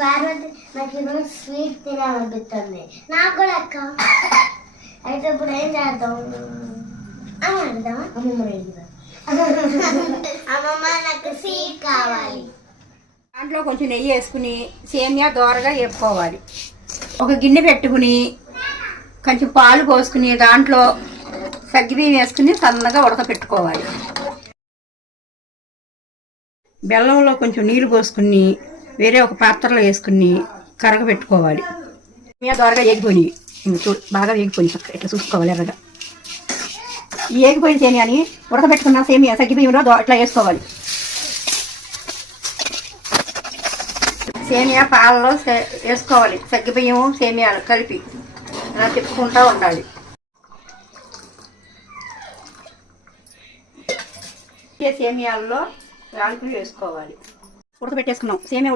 పార్వతి నాకు ఈరోజు స్వీట్ తినాలనిపిస్తుంది. నాకు కూడా అక్క. అయితే ఇప్పుడు ఏం చేద్దాం? అడుగుదామా? అమ్మమ్మ నాకు స్వీట్ కావాలి. దాంట్లో కొంచెం నెయ్యి వేసుకుని సేమియా దోరగా వేపుకోవాలి. ఒక గిన్నె పెట్టుకుని కొంచెం పాలు పోసుకుని దాంట్లో సగ్గుబియ్యం వేసుకుని సన్నగా ఉడకపెట్టుకోవాలి. బెల్లంలో కొంచెం నీళ్లు పోసుకుని వేరే ఒక పాత్రలో వేసుకుని కరగబెట్టుకోవాలి. సేమియా దోరగా వేగిపోయి బాగా వేగిపోయి ఇట్లా చూసుకోవాలి ఎర్రగా. ఈ వేగిపోయిన సేమియాని ఉడకబెట్టుకున్న సేమియా సగ్గుబియ్యంలో ఇట్లా వేసుకోవాలి. సేమియా పాలలో వేసుకోవాలి. సగ్గుబియ్యం సేమియాలు కలిపి అలా తిప్పుకుంటూ ఉండాలి. సేమియాల్లో యాలకులు వేసుకోవాలి. ఉడకబెట్టేసుకున్నాం సేమియా